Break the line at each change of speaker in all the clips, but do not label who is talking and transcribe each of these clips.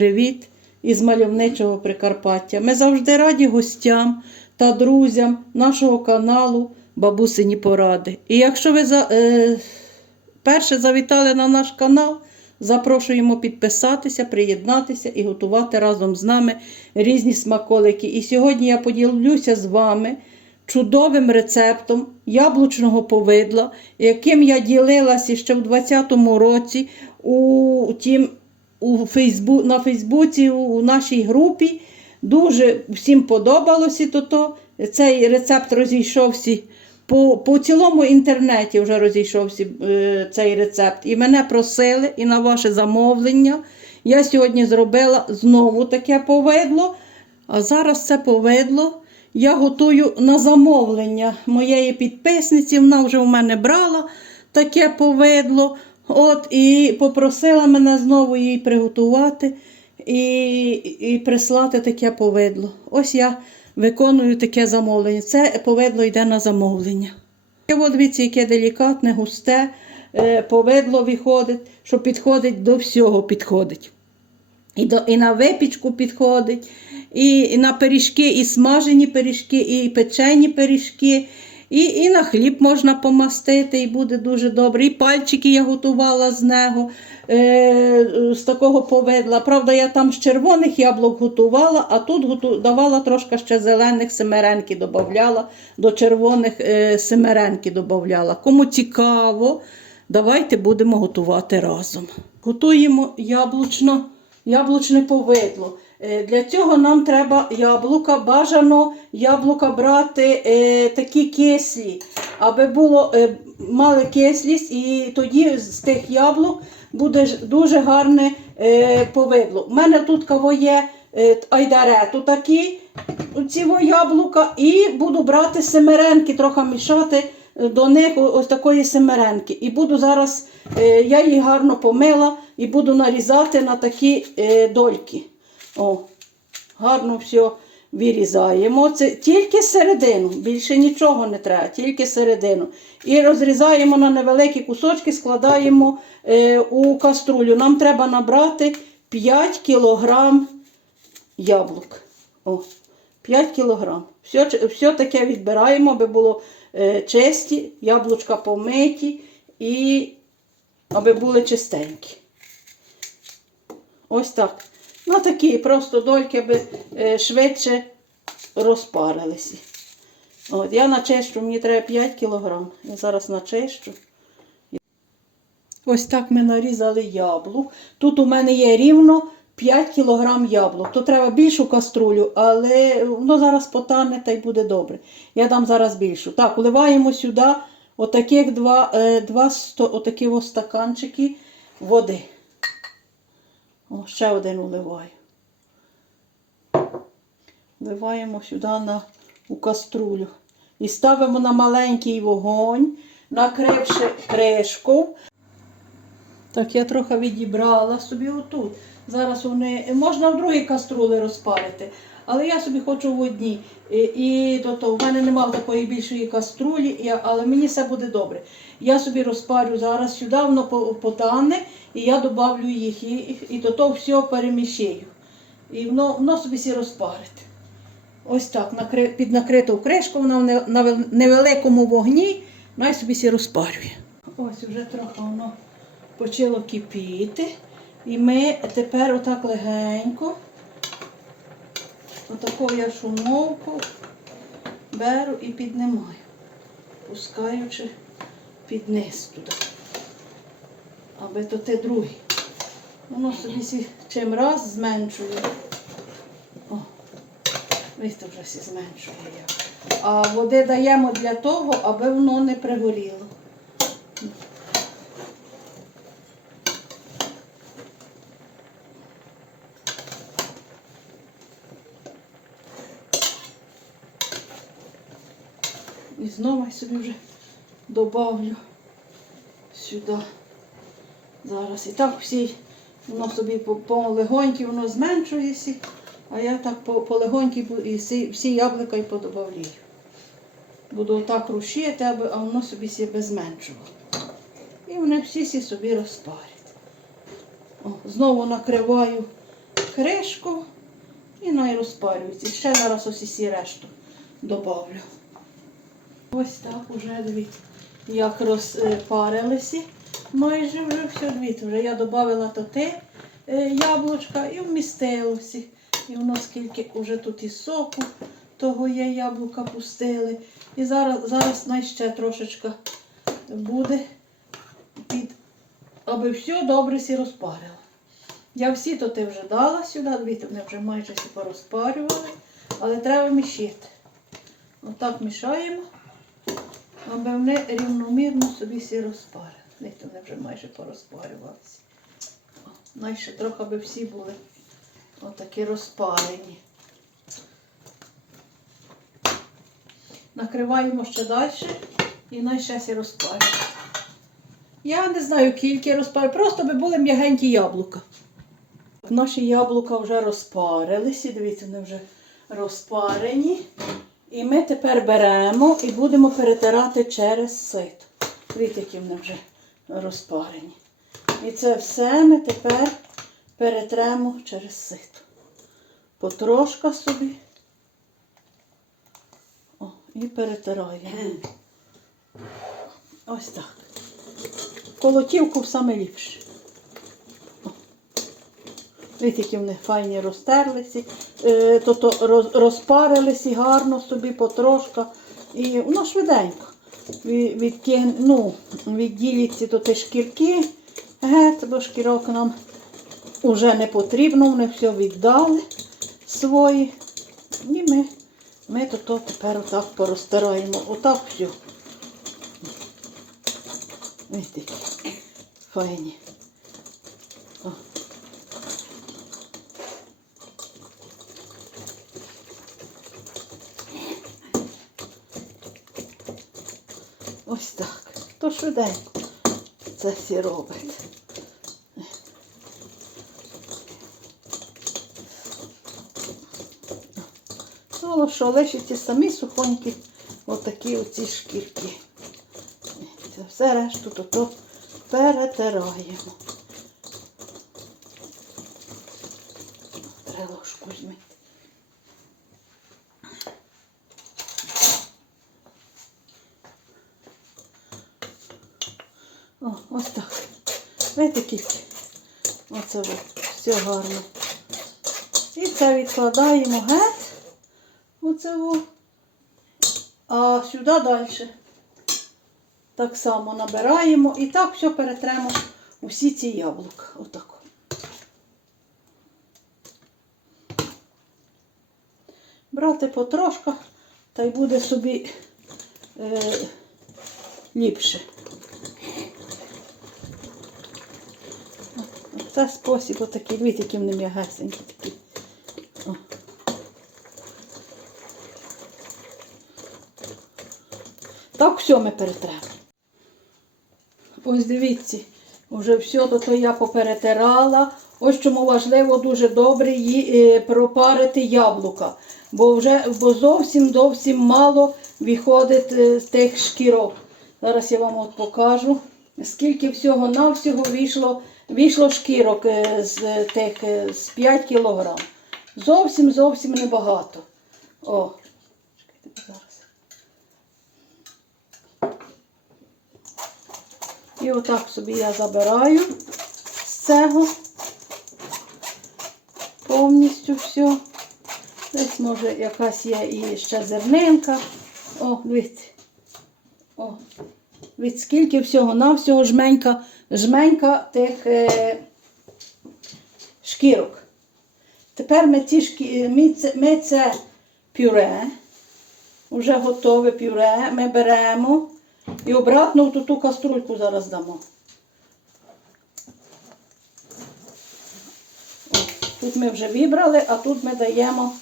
Привіт із мальовничого Прикарпаття. Ми завжди раді гостям та друзям нашого каналу Бабусині Поради. І якщо ви за, е, перше завітали на наш канал, запрошуємо підписатися, приєднатися і готувати разом з нами різні смаколики. І сьогодні я поділюся з вами чудовим рецептом яблучного повидла, яким я ділилася ще в 2020 році у тім у Фейсбу, на Фейсбуці у нашій групі. Дуже всім подобалося то, то. Цей рецепт розійшовся по, по цілому інтернеті вже розійшовся е, цей рецепт. І мене просили і на ваше замовлення. Я сьогодні зробила знову таке повидло. А зараз це повидло я готую на замовлення моєї підписниці. Вона вже у мене брала таке повидло. От, і попросила мене знову їй приготувати і, і прислати таке повидло. Ось я виконую таке замовлення. Це повидло йде на замовлення. І от дивіться, яке делікатне, густе е, повидло виходить, що підходить до всього підходить. І, до, і на випічку підходить, і, і на пиріжки, і смажені пиріжки, і печені пиріжки. І, і на хліб можна помастити, і буде дуже добре. І пальчики я готувала з нього, е, з такого повидла. Правда, я там з червоних яблук готувала, а тут давала трошки ще зелених семеренки, додавала, до червоних е, семеренки додавала. Кому цікаво, давайте будемо готувати разом. Готуємо яблучно, яблучне повидло. Е, Для цього нам треба яблука, бажано яблука брати е, такі кислі, аби було, е, мали кислість, і тоді з тих яблук буде дуже гарне е, повидло. У мене тут кого є е, айдарету такі, ці яблука, і буду брати семеренки, трохи мішати е, до них ось такої семеренки. І буду зараз, е, я її гарно помила і буду нарізати на такі е, дольки. О, гарно все вирізаємо. Це тільки середину, більше нічого не треба, тільки середину. І розрізаємо на невеликі кусочки, складаємо е, у каструлю. Нам треба набрати 5 кілограм яблук. О, 5 кілограм. Все, все таке відбираємо, аби було е, чисті, яблучка помиті і аби були чистенькі. Ось так. На такі просто дольки, аби е, швидше розпарилися. От, я начищу, мені треба 5 кг. Я зараз начищу. Ось так ми нарізали яблук. Тут у мене є рівно 5 кг яблук. То треба більшу каструлю, але воно зараз потане та й буде добре. Я дам зараз більшу. Так, вливаємо сюди отаких два, е, два отакі стаканчики води. О, ще один уливаю. Вливаємо сюди на, у каструлю. І ставимо на маленький вогонь, накривши кришку. Так, я трохи відібрала собі отут. Зараз вони можна в другій каструлі розпарити. Але я собі хочу в одній. І, і до в мене немає такої більшої каструлі, але мені все буде добре. Я собі розпарю зараз сюди, воно потане, і я додавлю їх. І, і, до того все перемішаю. І воно, воно собі всі розпарить. Ось так, під накриту кришку, вона на невеликому вогні, най собі всі розпарює. Ось вже трохи воно почало кипіти. І ми тепер отак легенько, отаку я шумовку беру і піднімаю, пускаючи під низ туди. Аби то те другий. Воно собі чим раз зменшує. О, Вийти вже всі зменшує. А води даємо для того, аби воно не пригоріло. І знову собі вже добавлю сюди. Зараз. І так всі, воно собі полегоньки воно зменшується, а я так по- полегоньки і всі, всі яблука і подобавлюю. Буду отак рушити, аби а воно собі себе зменшувало. І вони всі сі собі розпарять. Знову накриваю кришку і най розпарюється. Ще зараз ось усі решту добавлю. Ось так уже дивіться, як розпарилися. Майже вже все, дивіться, вже я додавала то те е, яблучка і вмістилося. І воно скільки вже тут і соку того є, яблука пустили. І зараз, зараз най ще трошечка буде, під, аби все добре сі розпарило. Я всі то ти вже дала сюди, дивіться, вони вже майже всі порозпарювали, але треба мішити. Отак мішаємо, аби вони рівномірно собі всі розпарили. Дивіться, вони вже майже порозпарювалися. О, Най ще трохи аби всі були отакі розпарені. Накриваємо ще далі і най ще всі розпарюємо. Я не знаю, кілька розпарю, просто би були м'ягенькі яблука. Наші яблука вже розпарилися, дивіться, вони вже розпарені. І ми тепер беремо і будемо перетирати через сито. Дивіться, які вони вже розпарені. І це все ми тепер перетремо через сито. Потрошка собі. О, і перетираємо. Ось так. Колотівку саме ліпше. Дивіться, які вони файні розтерлися, е, то, то роз, розпарилися гарно собі потрошка. І воно швиденько. Від, відтяг- ну, відділяться то ті шкірки, геть, бо шкірок нам вже не потрібно, вони все віддали свої. І ми, ми то, то тепер отак порозтираємо. Отак все. Видите, які файні. О. Ось так. Це всі робить. Ну, що лишиться самі сухонькі отакі оці шкірки. Це все решту то, то перетираємо. Треба ложку змити. О, ось так. Видите, кільки. Оце от, все гарно. І це відкладаємо геть. Оце о. А сюди далі. Так само набираємо і так все перетремо усі ці яблука. Отако. Брати потрошка, та й буде собі е, ліпше. Це спосіб отакий, дивіться, які вони м'ягесенькі такі. О. Так все ми перетремо. Ось дивіться, вже все то, то я поперетирала. Ось чому важливо дуже добре її е, пропарити яблука. Бо вже бо зовсім зовсім мало виходить е, з тих шкірок. Зараз я вам от покажу, скільки всього-навсього вийшло, вийшло шкірок е, з тих е, з 5 кілограм. Зовсім зовсім небагато. О. І отак собі я забираю з цього повністю все. Десь, може, якась є і ще зернинка. О, дивіться. О, від скільки всього-навсього жменька, жменька тих е, шкірок. Тепер ми, ці шкі... ми, це, ми це пюре, вже готове пюре, ми беремо і обратно в ту, ту каструльку зараз дамо. Тут ми вже вибрали, а тут ми даємо.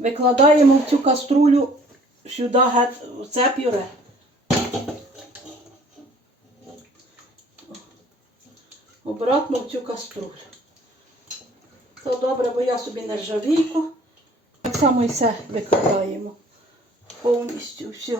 Викладаємо в цю каструлю сюди це пюре. Обратно в цю каструлю. Це добре, бо я собі нержавійку. Так само і все викладаємо. Повністю все.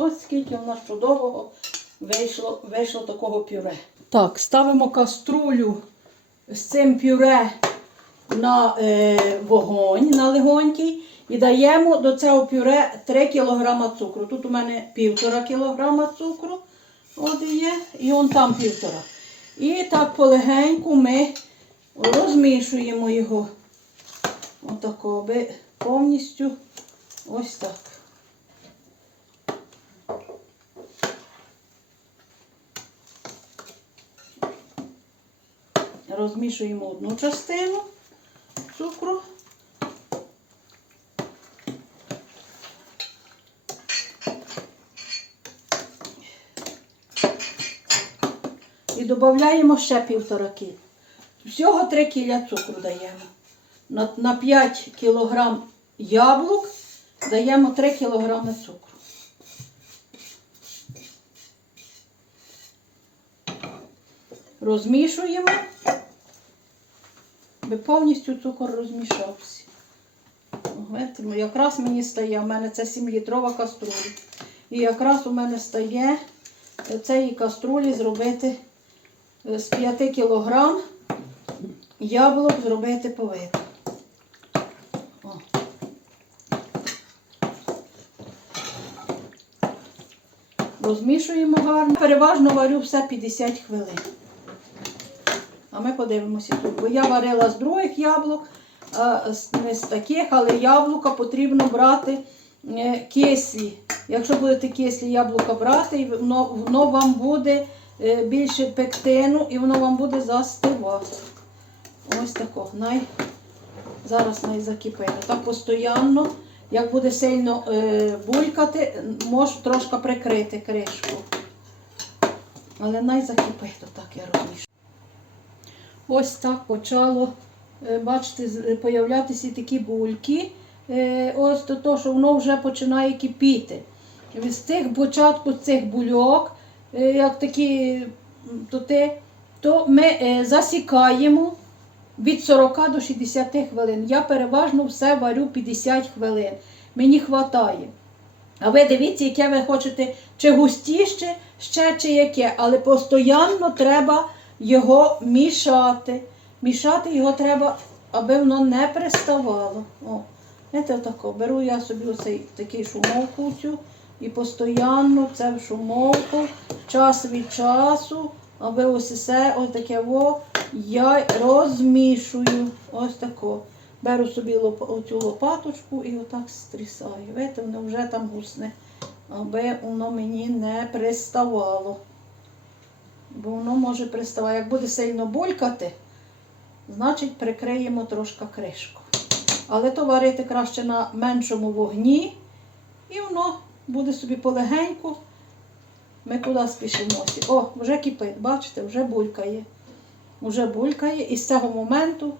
Ось скільки в нас чудового вийшло, вийшло такого пюре. Так, ставимо каструлю з цим пюре на е, вогонь на легонький і даємо до цього пюре 3 кг цукру. Тут у мене 1,5 кг цукру. От є, і он там півтора. І так полегеньку ми розмішуємо його. Отако, повністю ось так. Розмішуємо одну частину цукру. І додаємо ще півтора кіл. Всього 3 кіля цукру даємо. На, на 5 кг яблук даємо 3 кг цукру. Розмішуємо, аби повністю цукор розмішався. Якраз мені стає, у мене це 7-літрова каструля. І якраз у мене стає цієї каструлі зробити е, з 5 кілограм яблук зробити повидло. Розмішуємо гарно. Переважно варю все 50 хвилин. А ми подивимося тут. Бо я варила з других яблук, не з таких, але яблука потрібно брати е, кислі. Якщо будете кислі яблука брати, воно, воно вам буде е, більше пектину і воно вам буде застивати. Ось тако. Най... Зараз най закипить. Так постійно, як буде сильно е, булькати, можу трошки прикрити кришку. Але най закипить, так я розмішу. Ось так почало, е, бачите, появлятися такі бульки. Е, Ось то, то, що воно вже починає кипіти. З тих початку цих бульок, е, як такі, то, те, то ми засікаємо від 40 до 60 хвилин. Я переважно все варю 50 хвилин. Мені вистачає. А ви дивіться, яке ви хочете, чи густіше, ще чи яке, але постійно треба його мішати. Мішати його треба, аби воно не приставало. О, знаєте, тако, беру я собі оцей такий шумовку цю і постійно це в шумовку, час від часу, аби ось все ось таке во, я розмішую. Ось тако. Беру собі лоп, оцю лопаточку і отак стрісаю. Видите, воно вже там гусне, аби воно мені не приставало. Бо воно може приставати. Як буде сильно булькати, значить прикриємо трошки кришку. Але то варити краще на меншому вогні, і воно буде собі полегеньку. Ми куди спішимося. О, вже кипить, бачите, вже булькає. Вже булькає. І з цього моменту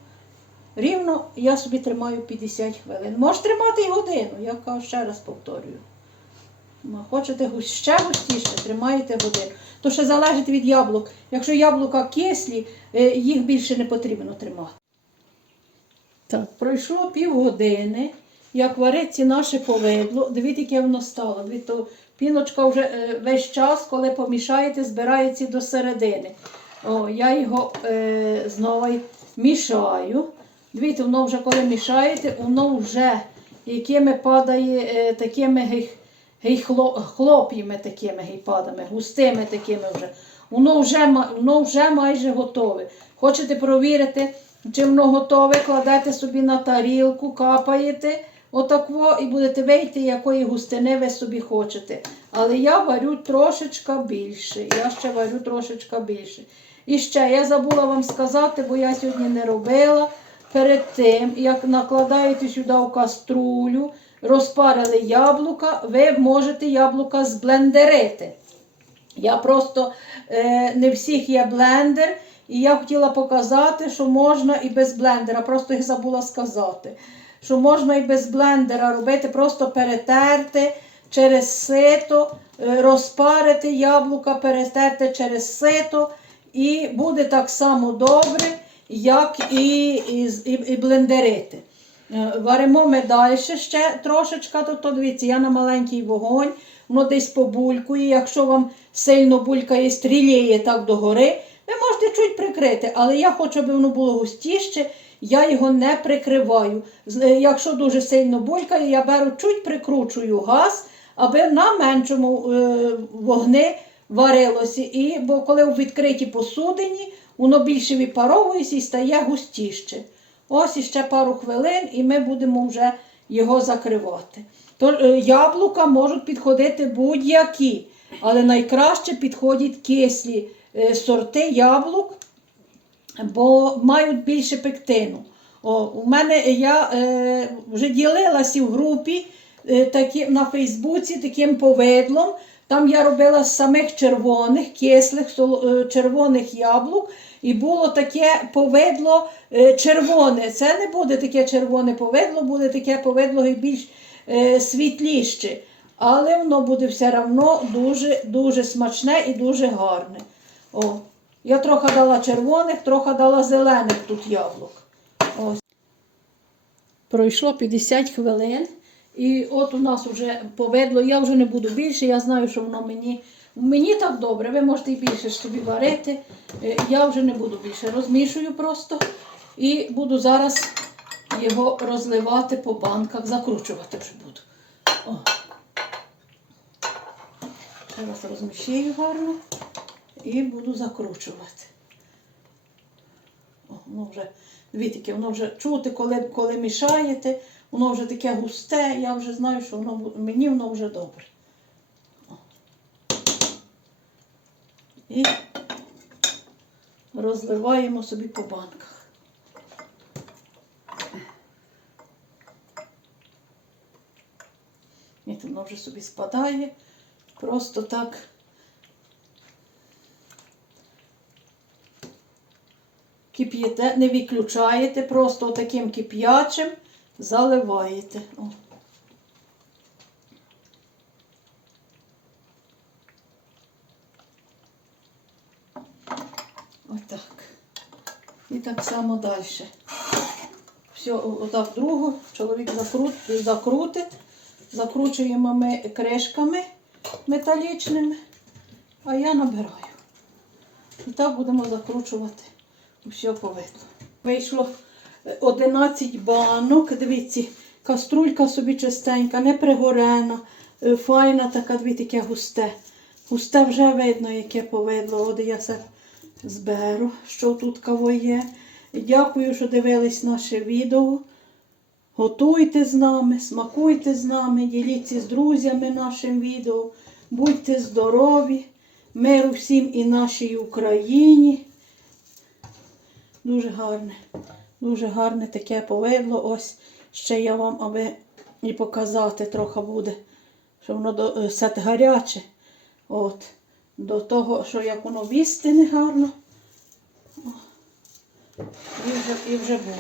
рівно я собі тримаю 50 хвилин. Може тримати і годину, я ще раз повторюю. Хочете ще густіше, тримаєте годину. То ще залежить від яблук. Якщо яблука кислі, е, їх більше не потрібно тримати. Так, пройшло півгодини, як вариться наше повидло. Дивіться, яке воно стало. Дивіться, піночка вже е, весь час, коли помішаєте, збирається до середини. О, я його е, знову мішаю. Дивіться, воно вже коли мішаєте, воно вже якими падає е, такими гей, хлоп'ями такими гейпадами, густими такими вже. Воно вже, воно вже майже готове. Хочете провірити, чи воно готове, кладете собі на тарілку, капаєте отакво і будете вийти, якої густини ви собі хочете. Але я варю трошечка більше. Я ще варю трошечка більше. І ще я забула вам сказати, бо я сьогодні не робила. Перед тим, як накладаєте сюди в каструлю, розпарили яблука, ви можете яблука зблендерити. Я просто е, не всіх є блендер, і я хотіла показати, що можна і без блендера. Просто я забула сказати, що можна і без блендера робити, просто перетерти через сито, е, розпарити яблука, перетерти через сито, і буде так само добре, як і, і, і блендерити. Е, Варимо ми далі ще трошечка, то, то дивіться, я на маленький вогонь воно десь побулькує. Якщо вам сильно булькає, стріліє так догори, ви можете чуть прикрити, але я хочу, аби воно було густіше, я його не прикриваю. Е, Якщо дуже сильно булькає, я беру чуть прикручую газ, аби на меншому е, вогні варилося. І, бо коли у відкритій посудині, воно більше випаровується і стає густіше. Ось іще пару хвилин, і ми будемо вже його закривати. То е, яблука можуть підходити будь-які, але найкраще підходять кислі е, сорти яблук, бо мають більше пектину. О, у мене я е, вже ділилася в групі е, такі, на Фейсбуці таким повидлом. Там я робила з самих червоних, кислих е, червоних яблук. І було таке повидло е, червоне. Це не буде таке червоне повидло, буде таке повидло і більш е, світліще. Але воно буде все одно дуже, дуже смачне і дуже гарне. О, я трохи дала червоних, трохи дала зелених тут яблук. Ось. Пройшло 50 хвилин. І от у нас вже повидло, я вже не буду більше, я знаю, що воно мені, мені так добре, ви можете і більше собі варити. Е, Я вже не буду більше розмішую просто. І буду зараз його розливати по банках, закручувати вже буду. О. Ще раз гарно і буду закручувати. О, воно вже, дивіться, воно вже чути, коли, коли мішаєте, воно вже таке густе, я вже знаю, що воно, мені воно вже добре. І розливаємо собі по банках. І воно вже собі спадає. Просто так. Кип'єте, не виключаєте, просто таким кип'ячим заливаєте. О. Отак. І так само далі. Все, отак другу чоловік закрут, закрутить. Закручуємо ми кришками металічними, а я набираю. І так будемо закручувати все повидло. Вийшло е, 11 банок. Дивіться, каструлька собі чистенька, не пригорена, е, файна така, дивіться, таке густе. Густе вже видно, яке повидло. От я все зберу, що тут кого є. Дякую, що дивились наше відео. Готуйте з нами, смакуйте з нами, діліться з друзями нашим відео. Будьте здорові, миру всім і нашій Україні. Дуже гарне, дуже гарне таке повидло. Ось ще я вам, аби і показати трохи буде, що воно все гаряче. От, до того, що як воно вісти не гарно. І вже, і вже буде.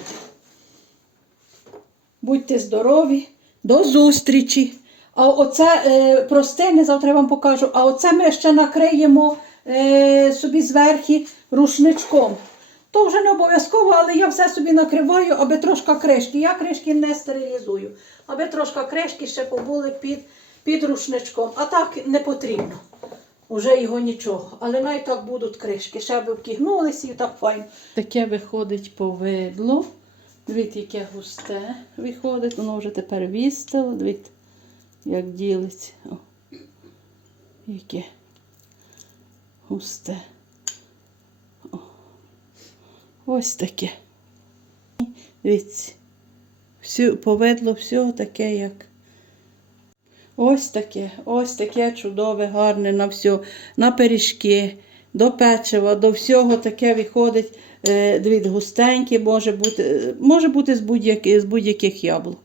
Будьте здорові, до зустрічі. А оце е, простине, завтра я вам покажу. А оце ми ще накриємо е, собі зверху рушничком. То вже не обов'язково, але я все собі накриваю, аби трошки кришки. Я кришки не стерилізую, аби трошки кришки ще побули під, під рушничком. А так не потрібно. Уже його нічого. Але навіть так будуть кришки. Ще би вкигнулися і так файно. Таке виходить повидло. Дивіться, яке густе виходить. Воно вже тепер вістило. Дивіться, як ділиться. О, яке густе. О. Ось таке. Дивіться. Повидло все таке, як. Ось таке, ось таке чудове, гарне на все, на пиріжки, до печива, до всього таке виходить. Е, дивіться, густеньке, може бути, е, може бути з будь-яких, з будь-яких яблук.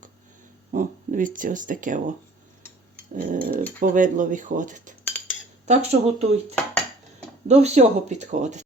О, дивіться, ось таке о, е, повидло виходить. Так що готуйте. До всього підходить.